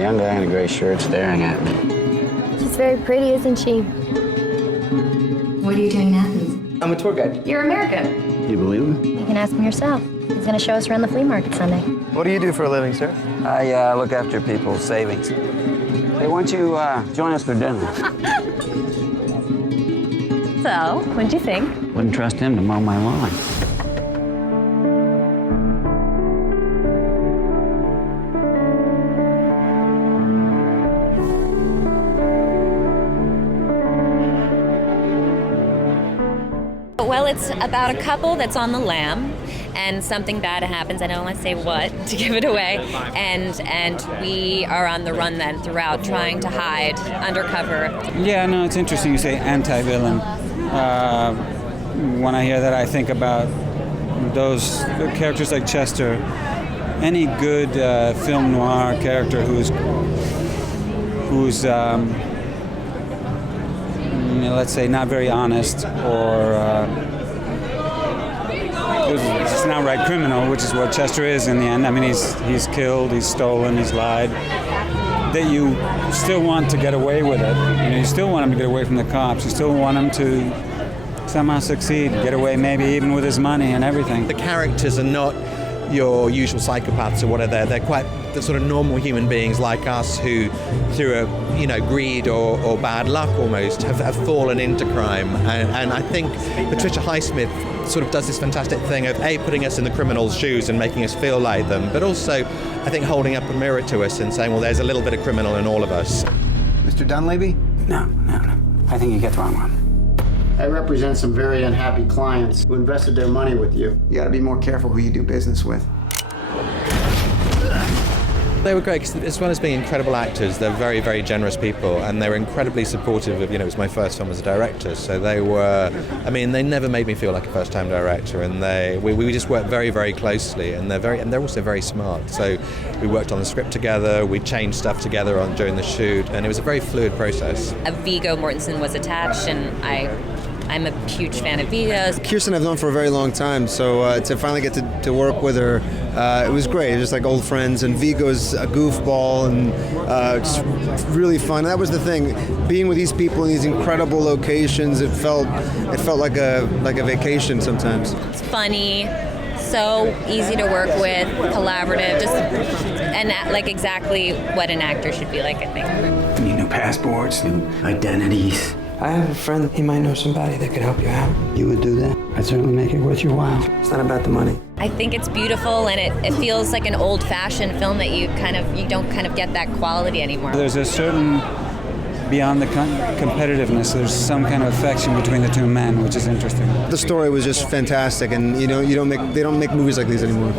young guy in a gray shirt staring at me. She's very pretty, isn't she? What are you doing in Athens? I'm a tour guide. You're American. You believe him? You can ask him yourself. He's going to show us around the flea market Sunday. What do you do for a living, sir? I look after people's savings. Hey, why don't you join us for dinner? So, what'd you think? Wouldn't trust him to mow my lawn. Well, it's about a couple that's on the lam, and something bad happens. I don't want to say what to give it away, and we are on the run then throughout, trying to hide undercover. Yeah, no, it's interesting you say anti-villain. When I hear that, I think about those characters like Chester. Any good film noir character who's let's say, not very honest, or just an outright criminal, which is what Chester is in the end. I mean, he's killed, he's stolen, he's lied. That you still want to get away with it. You know, you still want him to get away from the cops. You still want him to somehow succeed, get away maybe even with his money and everything. The characters are not your usual psychopaths or whatever. They're quite the sort of normal human beings like us who, through greed or bad luck almost, have fallen into crime. And I think Patricia Highsmith sort of does this fantastic thing of putting us in the criminal's shoes and making us feel like them, but also I think holding up a mirror to us and saying, well, there's a little bit of criminal in all of us. Mr. Dunleavy? No. I think you get the wrong one. I represent some very unhappy clients who invested their money with you. You gotta be more careful who you do business with. They were great, as well as being incredible actors, they're very, very generous people, and they were incredibly supportive of, it was my first film as a director, so they never made me feel like a first-time director, and we just worked very, very closely, and they're also very smart, so we worked on the script together, we changed stuff together during the shoot, and it was a very fluid process. Viggo Mortensen was attached, and I'm a huge fan of Viggo's. Kirsten I've known for a very long time, so to finally get to work with her, it was great. It was just like old friends, and Viggo's a goofball and just really fun. That was the thing, being with these people in these incredible locations. It felt like a vacation sometimes. It's funny, so easy to work with, collaborative, and like exactly what an actor should be like, I think. You need new passports, new identities. I have a friend. He might know somebody that could help you out. You would do that? I'd certainly make it worth your while. It's not about the money. I think it's beautiful, and it feels like an old-fashioned film that you don't get that quality anymore. There's a certain, beyond the competitiveness, there's some kind of affection between the two men, which is interesting. The story was just fantastic, and they don't make movies like these anymore.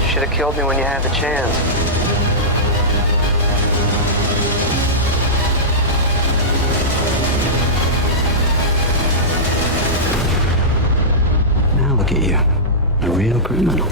You should have killed me when you had the chance. Now look at you, a real criminal.